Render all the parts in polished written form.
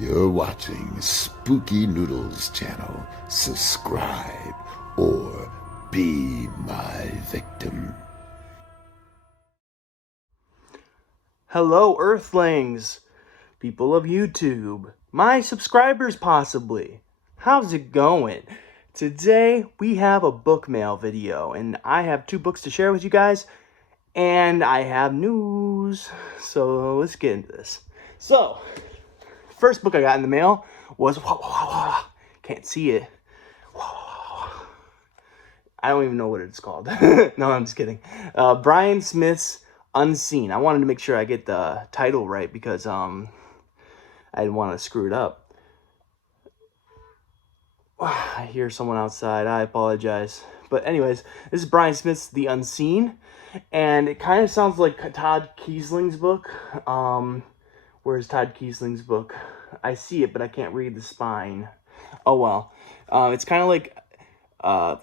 You're watching Spooky Noodles channel. Subscribe or be my victim. Hello, Earthlings, people of YouTube, my subscribers possibly. How's it going? Today we have a book mail video, and I have 2 books to share with you guys, and I have news. So let's get into this. So, first book I got in the mail was can't see it. I don't even know what it's called. No, I'm just kidding. Bryan Smith's Unseen. I wanted to make sure I get the title right because I didn't want to screw it up. I hear someone outside. I apologize. But anyways, this is Bryan Smith's The Unseen, and it kind of sounds like Todd Kiesling's book. Where's Todd Kiesling's book? I see it, but I can't read the spine. Oh well. It's kind of like,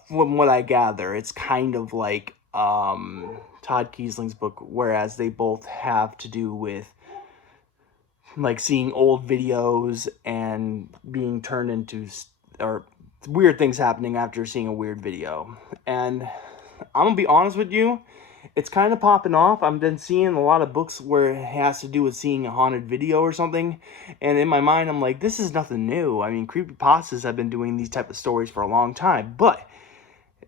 from what I gather, it's kind of like Todd Kiesling's book, whereas they both have to do with like seeing old videos and being turned into, or weird things happening after seeing a weird video. And I'm gonna be honest with you, it's kind of popping off. I've been seeing a lot of books where it has to do with seeing a haunted video or something, and in my mind I'm like, this is nothing new. I mean, creepypastas have been doing these type of stories for a long time, but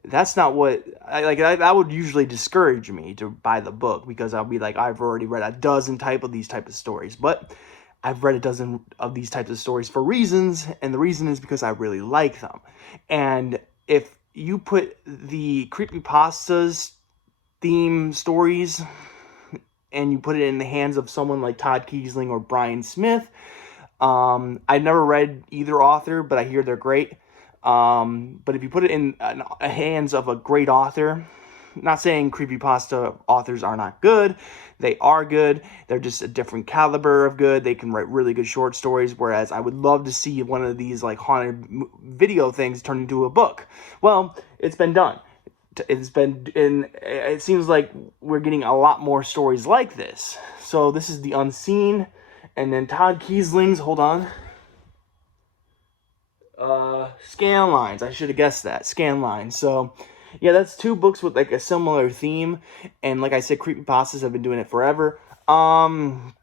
that's not what I like. That would usually discourage me to buy the book, because I'll be like, I've already read a dozen of these type of stories. But I've read a dozen of these types of stories for reasons, and the reason is because I really like them. And if you put the creepypastas theme stories and you put it in the hands of someone like Todd Kiesling or Bryan Smith, I've never read either author, but I hear they're great. But if you put it in the hands of a great author, not saying creepypasta authors are not good, they are good, they're just a different caliber of good. They can write really good short stories, whereas I would love to see one of these like haunted video things turned into a book. Well, it's been done. It seems like we're getting a lot more stories like this. So this is The Unseen, and then Todd Kiesling's, hold on, Scan Lines. I should have guessed that. Scan Lines. So yeah, that's 2 books with like a similar theme, and like I said, creepypastas have been doing it forever. I'm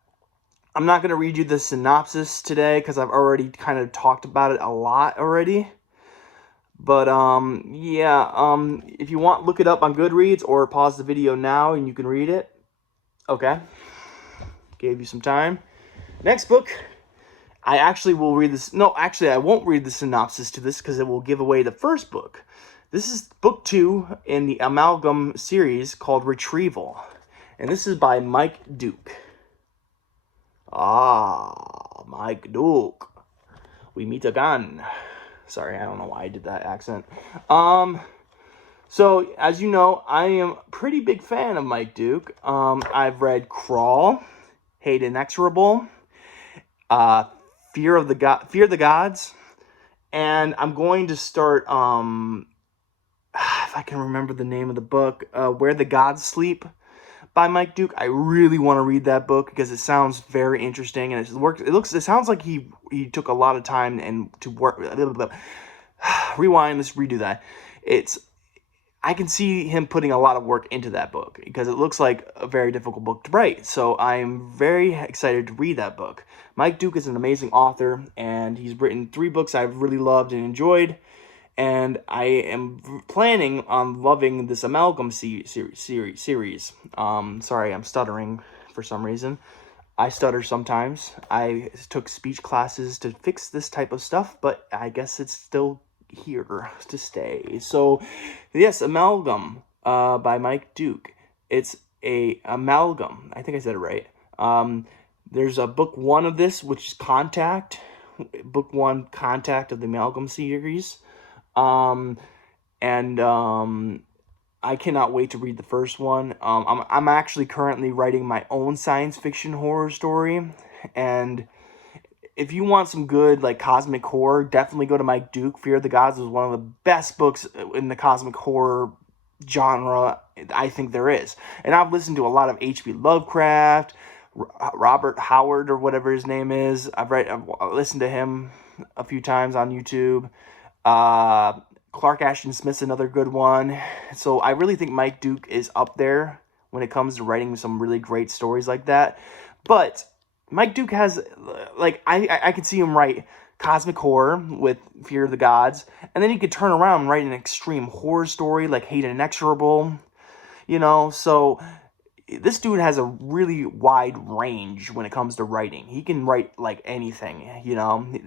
not gonna read you the synopsis today because I've already kind of talked about it a lot already. But yeah, if you want, look it up on Goodreads or pause the video now and you can read it. Okay, gave you some time. Next book, I actually will read this. No, actually, I won't read the synopsis to this because it will give away the first book. This is book 2 in the Amalgam series called Retrieval, and this is by Mike Duke. Mike Duke. We meet again. Sorry, I don't know why I did that accent. So, as you know, I am a pretty big fan of Mike Duke. I've read Crawl, Hate Inexorable, Fear the Gods, and I'm going to start, if I can remember the name of the book, Where the Gods Sleep by Mike Duke. I really want to read that book because it sounds very interesting, and it sounds like he took a lot of time and to work. Rewind, let's redo that. I can see him putting a lot of work into that book because it looks like a very difficult book to write. So I'm very excited to read that book. Mike Duke is an amazing author, and he's written 3 books I've really loved and enjoyed. And I am planning on loving this Amalgam series. Sorry, I'm stuttering for some reason. I stutter sometimes. I took speech classes to fix this type of stuff, but I guess it's still here to stay. So, yes, Amalgam by Mike Duke. It's a amalgam. I think I said it right. There's a book 1 of this, which is Contact. Book 1, Contact of the Amalgam series. I cannot wait to read the first one. I'm actually currently writing my own science fiction horror story, and if you want some good like cosmic horror, definitely go to Mike Duke. Fear the Gods is one of the best books in the cosmic horror genre I think there is. And I've listened to a lot of H.P. Lovecraft, Robert Howard or whatever his name is. I've listened to him a few times on YouTube. Clark Ashton Smith's another good one. So I really think Mike Duke is up there when it comes to writing some really great stories like that. But Mike Duke has, like, I could see him write cosmic horror with Fear of the Gods, and then he could turn around and write an extreme horror story like Hate Inexorable, so this dude has a really wide range when it comes to writing. He can write like anything,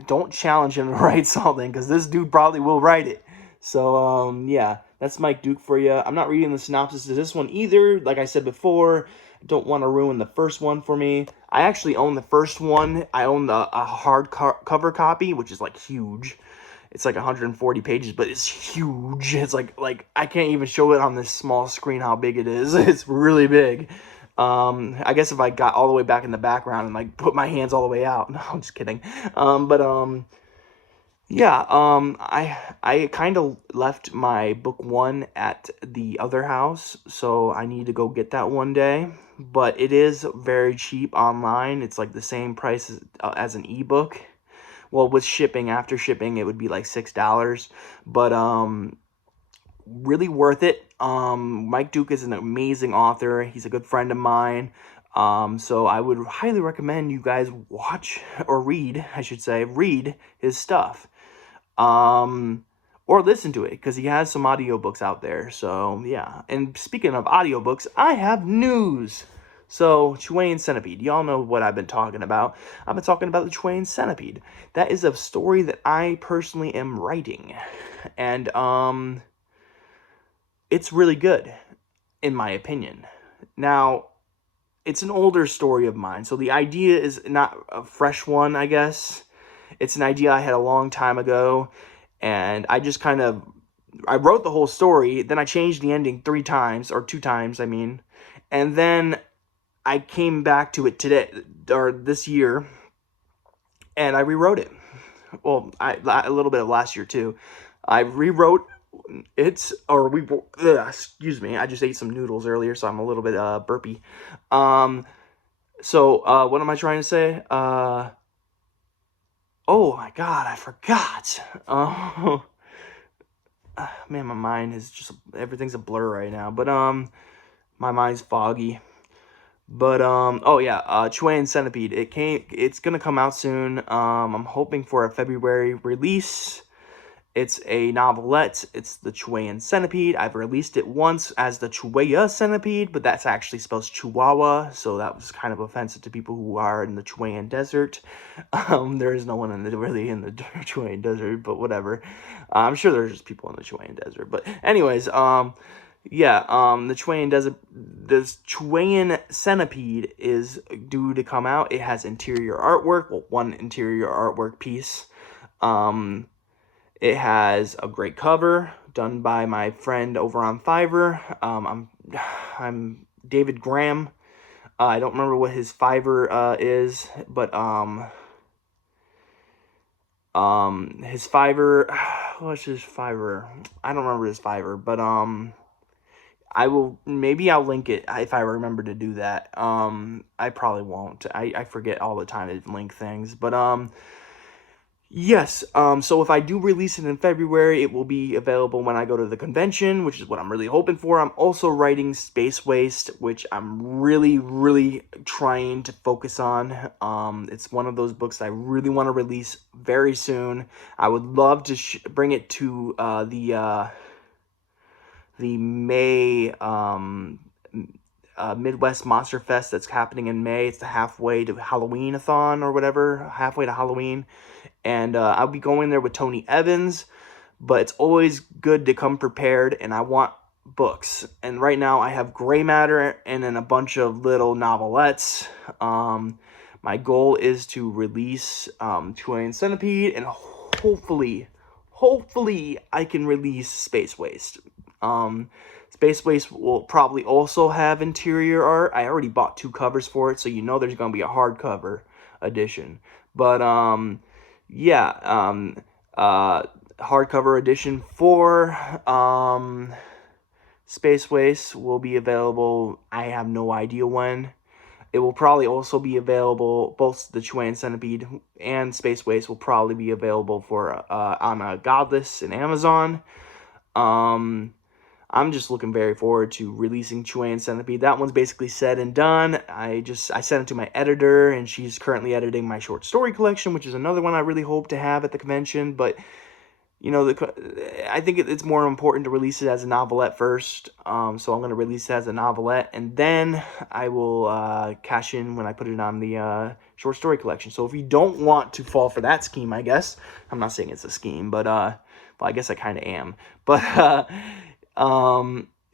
Don't challenge him to write something, because this dude probably will write it. So, yeah, that's Mike Duke for you. I'm not reading the synopsis of this one either. Like I said before, don't want to ruin the first one for me. I actually own the first one. I own a hardcover copy, which is like huge. It's like 140 pages, but it's huge. It's like I can't even show it on this small screen how big it is. It's really big. I guess if I got all the way back in the background and like put my hands all the way out. No, I'm just kidding. Yeah, I kind of left my book one at the other house, so I need to go get that one day. But it is very cheap online. It's like the same price as an ebook. Well, with shipping, after shipping, it would be like $6. But really worth it. Mike Duke is an amazing author. He's a good friend of mine. So I would highly recommend you guys watch or read, I should say, read his stuff. Or listen to it, because he has some audiobooks out there. So yeah. And speaking of audiobooks, I have news. So, Twain Centipede. Y'all know what I've been talking about. I've been talking about the Twain Centipede. That is a story that I personally am writing. And, it's really good, in my opinion. Now, it's an older story of mine, so the idea is not a fresh one, I guess. It's an idea I had a long time ago, and I just I wrote the whole story, then I changed the ending 3 times, or 2 times, I mean, and then I came back to it today, or this year, and I rewrote it. Well, a little bit of last year, too. I rewrote excuse me, I just ate some noodles earlier, so I'm a little bit burpy. So what am I trying to say? Oh my god, I forgot. Oh, man, my mind is just, everything's a blur right now. But my mind's foggy. But oh yeah, Twain Centipede. It's gonna come out soon. I'm hoping for a February release. It's a novelette. It's the Twain Centipede. I've released it once as the Chihuahua Centipede, but that's actually spelled Chihuahua, so that was kind of offensive to people who are in the Chihuahuan Desert. There is no one really in the Chihuahuan Desert, but whatever. I'm sure there's just people in the Chihuahuan Desert. But anyways, yeah, the Twain Centipede is due to come out. It has interior artwork. Well, one interior artwork piece. It has a great cover done by my friend over on Fiverr. I'm David Graham. I don't remember what his Fiverr is, but his Fiverr, what's his Fiverr? I don't remember his Fiverr, but maybe I'll link it if I remember to do that. I probably won't. I forget all the time to link things, but yes, so if I do release it in February, it will be available when I go to the convention, which is what I'm really hoping for. I'm also writing Space Waste, which I'm really, really trying to focus on. It's one of those books I really want to release very soon. I would love to bring it to the May Midwest Monster Fest that's happening in May. It's the halfway to Halloween-a-thon or whatever, halfway to Halloween. And I'll be going there with Tony Evans, but it's always good to come prepared, and I want books. And right now I have Gray Matter and then a bunch of little novelettes. My goal is to release Twain Centipede, and hopefully I can release Space Waste. Space Waste will probably also have interior art. I already bought 2 covers for it, so you know there's going to be a hardcover edition. But yeah, hardcover edition for Space Waste will be available. I have no idea when. It will probably also be available, both the Twain Centipede and Space Waste will probably be available for on Godless and Amazon. I'm just looking very forward to releasing Twain Centipede. That one's basically said and done. I sent it to my editor, and she's currently editing my short story collection, which is another one I really hope to have at the convention. But you know, I think it's more important to release it as a novelette first. So I'm going to release it as a novelette, and then I will cash in when I put it on the short story collection. So if you don't want to fall for that scheme, I guess, I'm not saying it's a scheme, but well, I guess I kind of am. But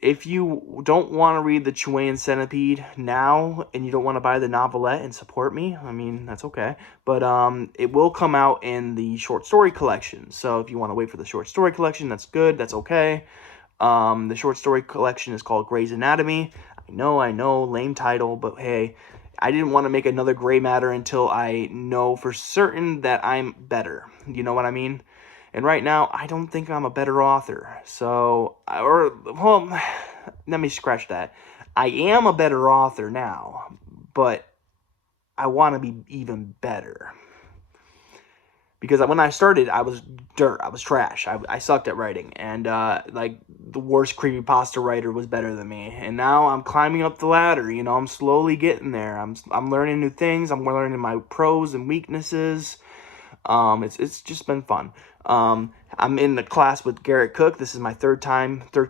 if you don't want to read the Twain Centipede now and you don't want to buy the novelette and support me, I mean, that's okay. But it will come out in the short story collection. So if you want to wait for the short story collection, that's good. That's okay. The short story collection is called Grey's Anatomy. I know, lame title, but hey, I didn't want to make another Gray Matter until I know for certain that I'm better. You know what I mean? And right now, I don't think I'm a better author. So, well, let me scratch that. I am a better author now, but I want to be even better. Because when I started, I was dirt. I was trash. I sucked at writing. And, like, the worst creepypasta writer was better than me. And now I'm climbing up the ladder. You know, I'm slowly getting there. I'm learning new things. I'm learning my pros and weaknesses. It's just been fun. I'm in the class with Garrett Cook. This is my third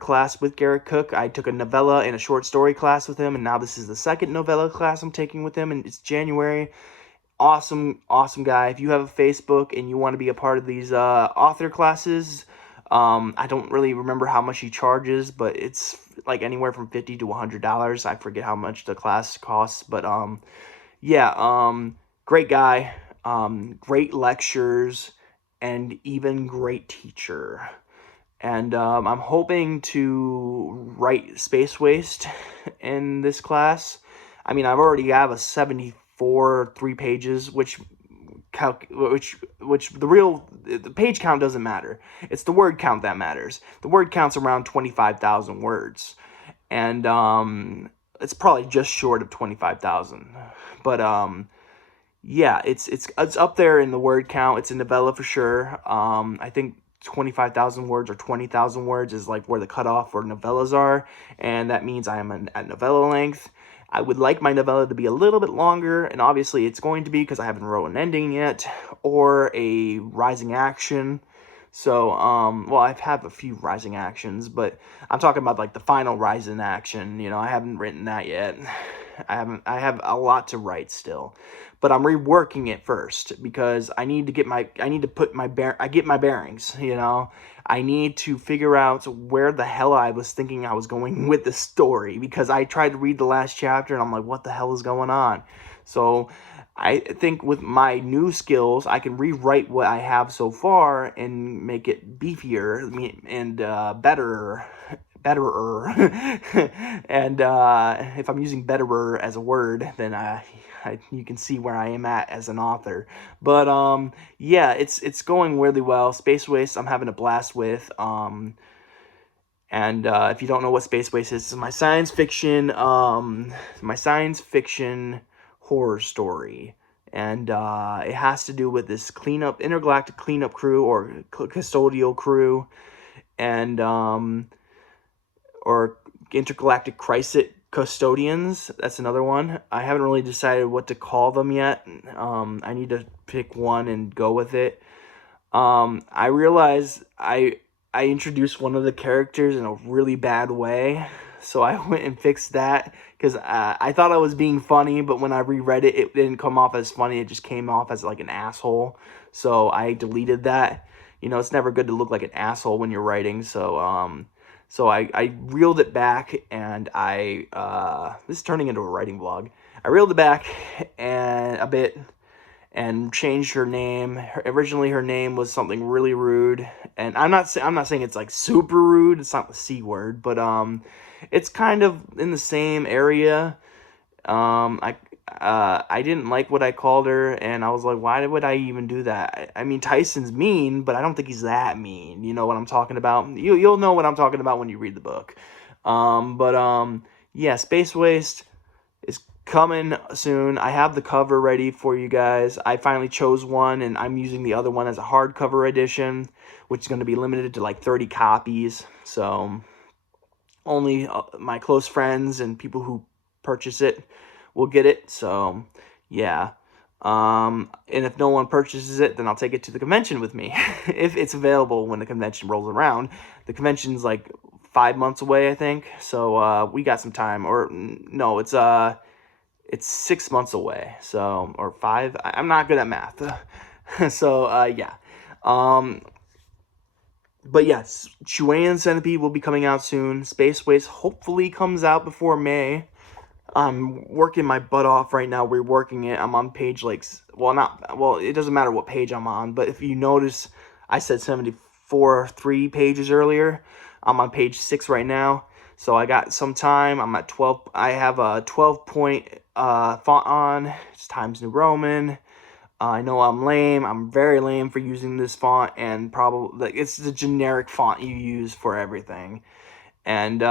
class with Garrett Cook. I took a novella and a short story class with him, and now this is the second novella class I'm taking with him, and it's January. Awesome guy. If you have a Facebook and you want to be a part of these author classes, I don't really remember how much he charges, but it's like anywhere from $50 to $100. I forget how much the class costs, but yeah, great guy. Great lectures, and even great teacher. And I'm hoping to write Space Waste in this class. I mean, I've already have a 74 3 pages, which the page count doesn't matter. It's the word count that matters. The word count's around 25,000 words, and it's probably just short of 25,000. But yeah, it's up there in the word count. It's a novella for sure. I think 25,000 words or 20,000 words is like where the cutoff for novellas are, and that means I am at novella length. I would like my novella to be a little bit longer, and obviously it's going to be because I haven't wrote an ending yet, or a rising action. So, well, I've had a few rising actions, but I'm talking about like the final rising action. You know, I haven't written that yet. I have a lot to write still, but I'm reworking it first because I need to get my bearings, you know. I need to figure out where the hell I was thinking I was going with the story, because I tried to read the last chapter and I'm like, what the hell is going on? So I think with my new skills, I can rewrite what I have so far and make it beefier and betterer. And if I'm using betterer as a word, then you can see where I am at as an author. But yeah, it's going really well. Space Waste, I'm having a blast with. And if you don't know what Space Waste is, it's my science fiction horror story. And it has to do with this intergalactic cleanup crew, or custodial crew, and or intergalactic crisis custodians. That's another one. I haven't really decided what to call them yet. I need to pick one and go with it. I realized I introduced one of the characters in a really bad way, so I went and fixed that, because I thought I was being funny, but when I reread it, it didn't come off as funny. It just came off as like an asshole, so I deleted that. You know, it's never good to look like an asshole when you're writing, so so I reeled it back, and this is turning into a writing vlog. I reeled it back a bit and changed her name. Originally, her name was something really rude, and I'm not saying it's like super rude. It's not the C word, but it's kind of in the same area. I didn't like what I called her, and I was like, why would I even do that? I mean, Tyson's mean, but I don't think he's that mean. You know what I'm talking about? You'll know what I'm talking about when you read the book. Yeah, Space Waste is coming soon. I have the cover ready for you guys. I finally chose one, and I'm using the other one as a hardcover edition, which is going to be limited to like 30 copies. So only my close friends and people who purchase it will get it. So yeah. And if no one purchases it, then I'll take it to the convention with me if it's available when the convention rolls around. The convention's like 5 months away, I think. So we got some time. Or no, it's 6 months away. So, or 5. I'm not good at math. So yeah. But yes, Twain Centipede will be coming out soon. Space Waste hopefully comes out before May. I'm working my butt off right now, reworking it. I'm on page like, well, it doesn't matter what page I'm on, but if you notice, I said 74 3 pages earlier. I'm on page 6 right now, so I got some time. I'm at 12. I have a 12-point font on. It's Times New Roman. I know I'm lame. I'm very lame for using this font, and probably like it's the generic font you use for everything, and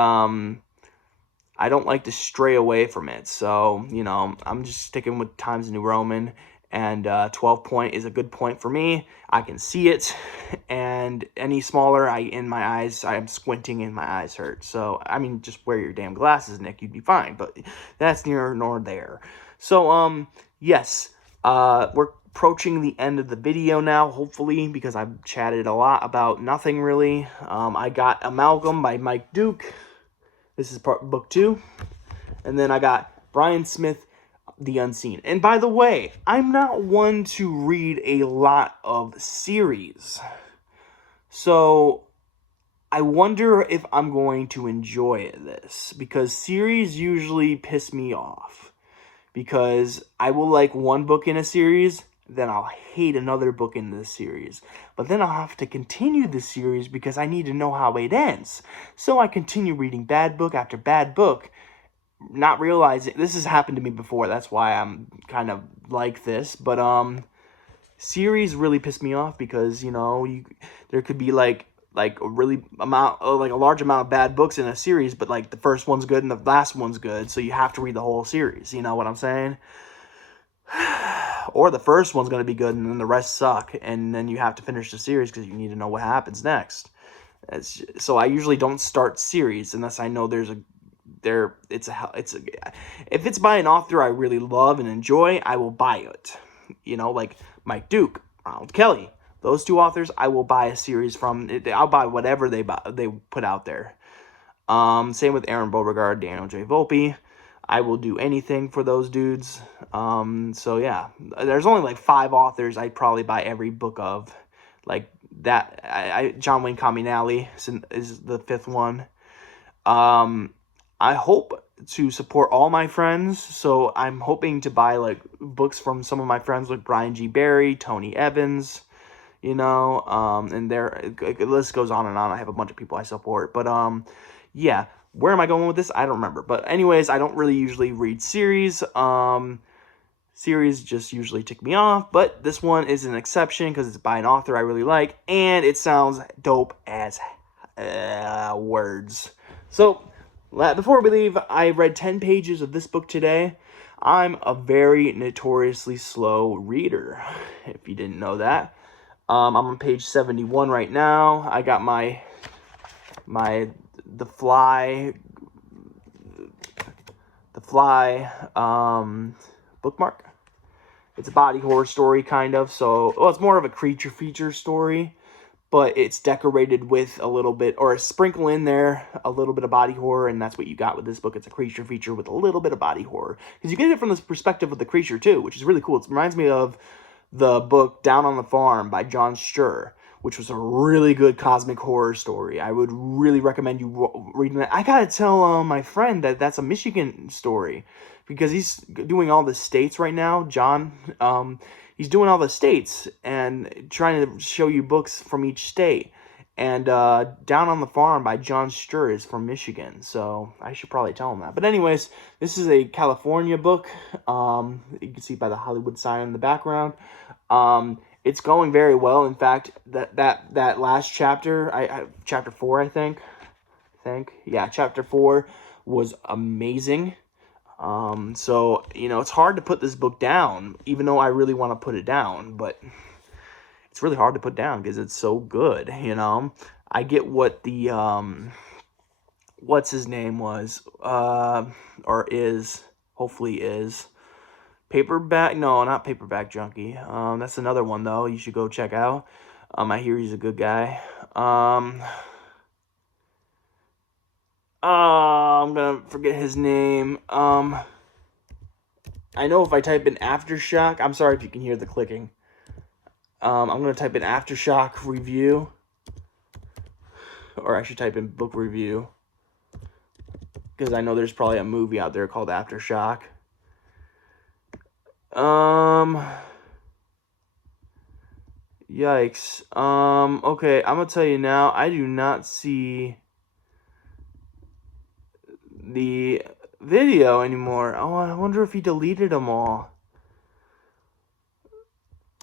I don't like to stray away from it. So, I'm just sticking with Times New Roman, and 12 point is a good point for me. I can see it, and any smaller, in my eyes, I am squinting and my eyes hurt. So, I mean, just wear your damn glasses, Nick. You'd be fine, but that's neither nor there. So, yes, we're approaching the end of the video now, hopefully, because I've chatted a lot about nothing really. I got Amalgam by Mike Duke. This is book 2. And then I got Bryan Smith, The Unseen. And by the way, I'm not one to read a lot of series. So I wonder if I'm going to enjoy this. Because series usually piss me off. Because I will like one book in a series, then I'll hate another book in the series. But then I'll have to continue the series because I need to know how it ends. So I continue reading bad book after bad book, not realizing this has happened to me before. That's why I'm kind of like this. But series really piss me off because there could be like a large amount of bad books in a series, but like the first one's good and the last one's good, so you have to read the whole series. You know what I'm saying? Or the first one's going to be good and then the rest suck, and then you have to finish the series because you need to know what happens next. So I usually don't start series unless I know if it's by an author I really love and enjoy, I will buy it. Like Mike Duke, Ronald Kelly, those 2 authors, I will buy a series from. I'll buy whatever they put out there. Same with Aaron Beauregard, Daniel J. Volpe. I will do anything for those dudes. So yeah, there's only like 5 authors I'd probably buy every book of, like that. John Wayne Caminelli is the 5th one. I hope to support all my friends, so I'm hoping to buy like books from some of my friends like Brian G. Barry, Tony Evans, and the list goes on and on. I have a bunch of people I support, but yeah. Where am I going with this? I don't remember. But anyways, I don't really usually read series. Series just usually tick me off. But this one is an exception because it's by an author I really like. And it sounds dope as words. So, before we leave, I read 10 pages of this book today. I'm a very notoriously slow reader, if you didn't know that. I'm on page 71 right now. I got my The Fly bookmark. It's a body horror story, kind of. So, it's more of a creature feature story, but it's decorated with a little bit, or a sprinkle in there, a little bit of body horror, and that's what you got with this book. It's a creature feature with a little bit of body horror. Because you get it from the perspective of the creature, too, which is really cool. It reminds me of the book Down on the Farm by John Sture, which was a really good cosmic horror story. I would really recommend you reading that. I gotta tell my friend that that's a Michigan story, because he's doing all the states right now. John, he's doing all the states and trying to show you books from each state. And Down on the Farm by John Sture is from Michigan, so I should probably tell him that. But anyways, this is a California book. You can see by the Hollywood sign in the background. It's going very well. In fact, that last chapter, chapter 4, I think. Yeah, chapter 4 was amazing. So, you know, it's hard to put this book down, even though I really want to put it down, but it's really hard to put down because it's so good, you know. I get what the, what's his name was, or is, hopefully is, Paperback, no, not Paperback Junkie. That's another one, though, you should go check out. I hear he's a good guy. I'm gonna forget his name. I know if I type in Aftershock, I'm sorry if you can hear the clicking. I'm gonna type in Aftershock review, or I should type in book review, because I know there's probably a movie out there called Aftershock. Yikes. Okay, I'm gonna tell you now, I do not see the video anymore. Oh, I wonder if he deleted them all.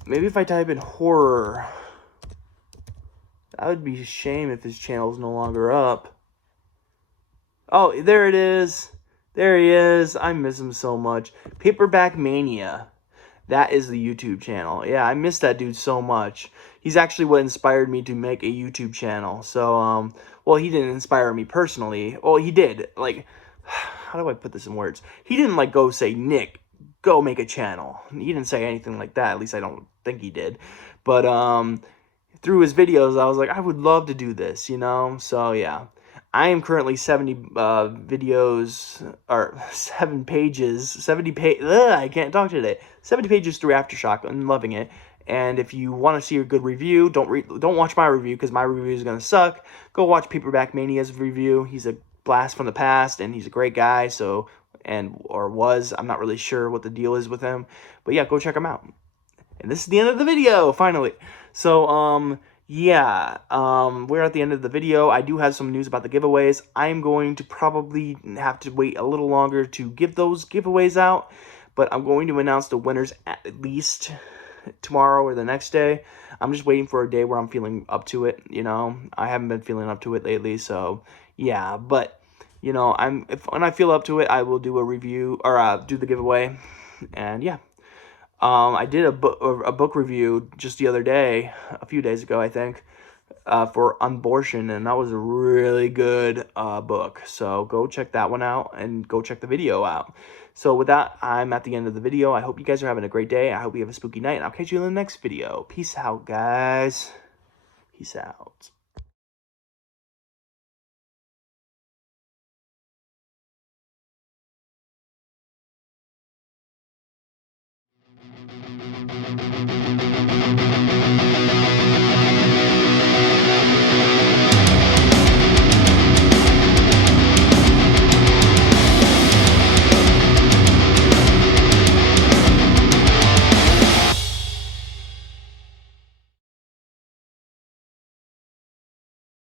Maybe if I type in horror. That would be a shame if his channel's no longer up. Oh, there it is. There he is. I miss him so much. Paperback Mania. That is the YouTube channel. Yeah, I miss that dude so much. He's actually what inspired me to make a YouTube channel. So, well, he didn't inspire me personally. Well, he did. Like, how do I put this in words? He didn't, like, go say, Nick, go make a channel. He didn't say anything like that. At least I don't think he did. But, through his videos, I was like, I would love to do this, you know? So, yeah. I am currently 70 videos, or 7 pages, 70 I can't talk today. 70 pages through Aftershock. I'm loving it. And if you want to see a good review, don't watch my review, because my review is going to suck. Go watch Paperback Mania's review. He's a blast from the past, and he's a great guy, so, or was. I'm not really sure what the deal is with him. But yeah, go check him out. And this is the end of the video, finally. So, yeah, we're at the end of the video. I do have some news about the giveaways. I'm going to probably have to wait a little longer to give those giveaways out, but I'm going to announce the winners at least tomorrow or the next day. I'm just waiting for a day where I'm feeling up to it, you know. I haven't been feeling up to it lately, so yeah, but you know, when I feel up to it, I will do a review, or do the giveaway. And yeah. I did a book review just the other day, a few days ago, I think, for Unbortion, and that was a really good book. So go check that one out, and go check the video out. So with that, I'm at the end of the video. I hope you guys are having a great day. I hope you have a spooky night, and I'll catch you in the next video. Peace out, guys. Peace out.